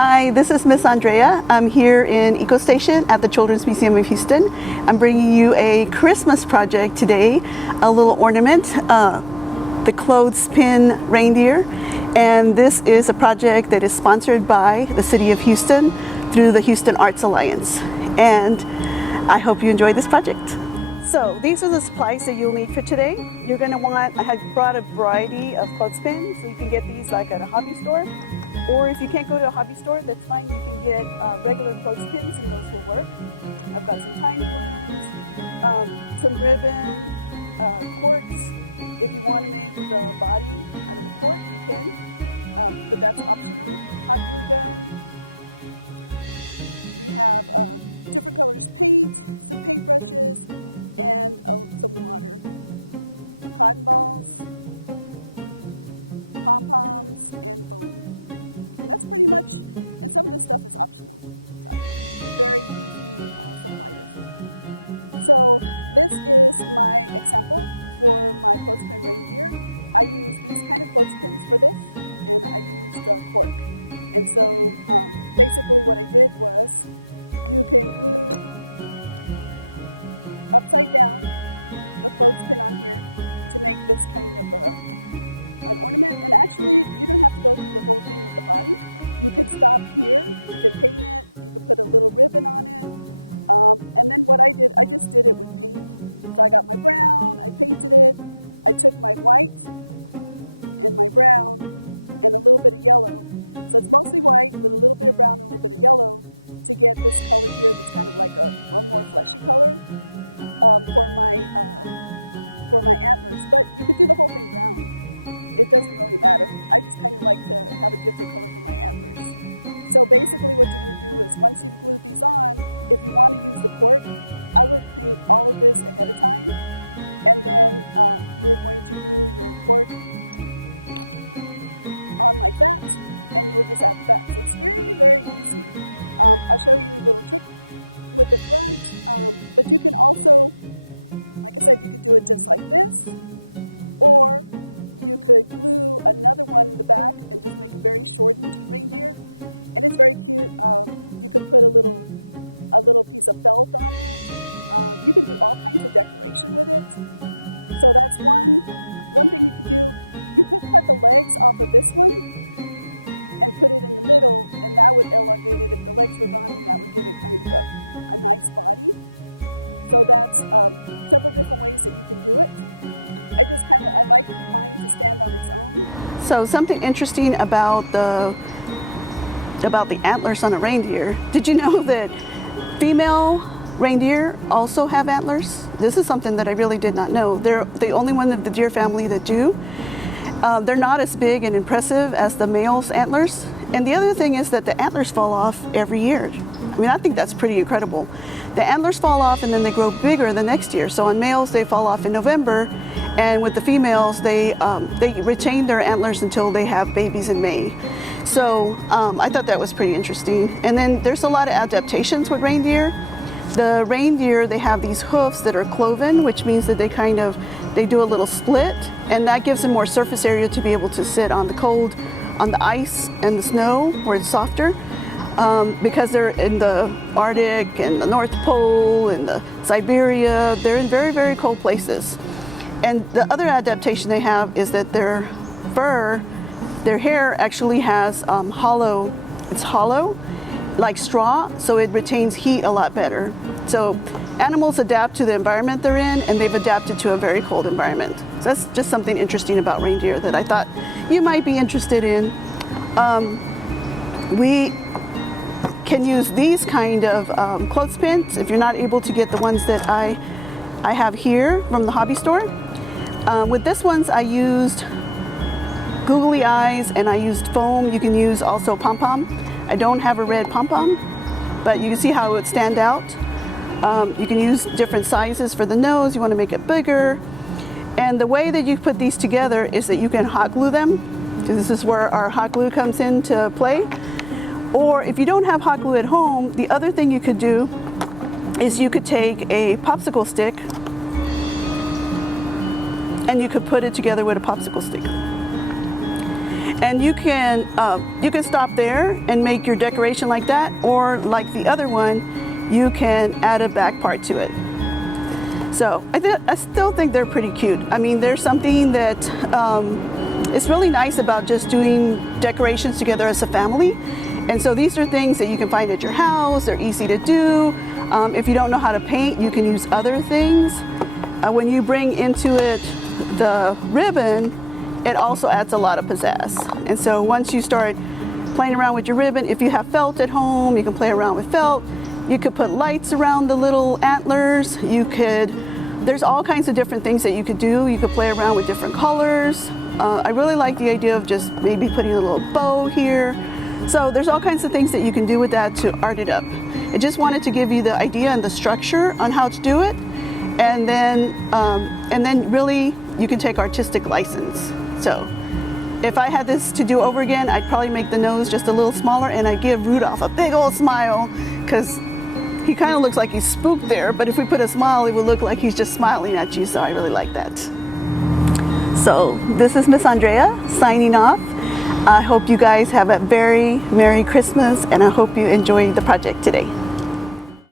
Hi, this is Miss Andrea. I'm here in EcoStation at the Children's Museum of Houston. I'm bringing you a Christmas project today, a little ornament, the Clothespin reindeer. And this is a project that is sponsored by the City of Houston through the Houston Arts Alliance. And I hope you enjoy this project. So these are the supplies that you'll need for today. You're going to want, I had brought a variety of clothespins, so you can get these like at a hobby store. Or if you can't go to a hobby store, that's fine. You can get regular clothespins and those will work. I've got some tiny ones, some ribbon, corks. If you want to make the body out of a cork, you can, but that's optional. Hot glue gun. We have different colors paint, some paintbrushes, and some water. Cotton balls, pom-poms, and foam. And that's pretty much, and some of this stuff is optional. So it's a very easy supply list. So this is my example for my clothespin reindeer. I use these kind of clothespins for this, and I used cork. And so basically what I did was, you can glue upside down the clothespin on here to make this kind of an ornament. And actually, you don't have to go through the whole thing with the body. You can stop here, you can paint it, you can put a little ribbon on it. And then what I did, I just did it with paint. So I got my brown, I painted it, I took my white and my brown and a little bit of yellow. So it's mostly white with a little bit of brown and a little bit of yellow to get this color here that's kind of like a more fleshy color for my antlers. But you could do the whole thing brown. It doesn't really matter. I just kind of like to have a different color for my antlers. So basically what you're going to do is once you've glued these on, if you want to use the cork, I would paint all of this ahead of time, and then you're going to glue your cork on like that, and you'll just add the back. So it's very, very easy. I'll show you a little trick with the front, but you can also, like I said, you could do it just like this, or you could glue another one in the back and just make a very shortened reindeer. And it's very cute. You could put a little piece of felt on it. You can do all kinds of decoration with it. So that's one thing you could do. You could cut the legs off of this one and put it in the middle, and that would elongate it. If the legs were gone, then that would give it kind of a nice body. So that's several different ways that you can do it. I like mine to stand on its own. So something interesting about the antlers on a reindeer. Did you know that female reindeer also have antlers? This is something that I really did not know. They're the only one of the deer family that do. They're not as big and impressive as the male's antlers. And the other thing is that the antlers fall off every year. I mean, I think that's pretty incredible. The antlers fall off and then they grow bigger the next year. So on males, they fall off in November. And with the females, they retain their antlers until they have babies in May. So I thought that was pretty interesting. And then there's a lot of adaptations with reindeer. The reindeer, they have these hoofs that are cloven, which means that they do a little split, and that gives them more surface area to be able to sit on the cold, on the ice and the snow where it's softer. Because they're in the Arctic and the North Pole and the Siberia, they're in very, very cold places. And the other adaptation they have is that their fur, their hair actually has it's hollow, like straw, so it retains heat a lot better. So animals adapt to the environment they're in, and they've adapted to a very cold environment. So that's just something interesting about reindeer that I thought you might be interested in. We can use these kind of clothespins if you're not able to get the ones that I have here from the hobby store. With this ones, I used googly eyes and I used foam. You can use also pom-pom. I don't have a red pom-pom, but you can see how it would stand out. You can use different sizes for the nose. You want to make it bigger. And the way that you put these together is that you can hot glue them. So this is where our hot glue comes into play. Or if you don't have hot glue at home, the other thing you could do is you could take a popsicle stick and you could put it together with a popsicle stick. And you can stop there and make your decoration like that, or like the other one, you can add a back part to it. So I still think they're pretty cute. I mean, there's something that it's really nice about just doing decorations together as a family. And so these are things that you can find at your house. They're easy to do. If you don't know how to paint, you can use other things. When you bring into it the ribbon, it also adds a lot of pizzazz. And so once you start playing around with your ribbon, if you have felt at home, you can play around with felt. You could put lights around the little antlers. There's all kinds of different things that you could do. You could play around with different colors. I really like the idea of just maybe putting a little bow here. So there's all kinds of things that you can do with that to art it up. I just wanted to give you the idea and the structure on how to do it. And then really you can take artistic license. So if I had this to do over again, I'd probably make the nose just a little smaller, and I'd give Rudolph a big old smile, because he kind of looks like he's spooked there, but if we put a smile, it would look like he's just smiling at you, so I really like that. So this is Miss Andrea signing off. I hope you guys have a very Merry Christmas, and I hope you enjoy the project today.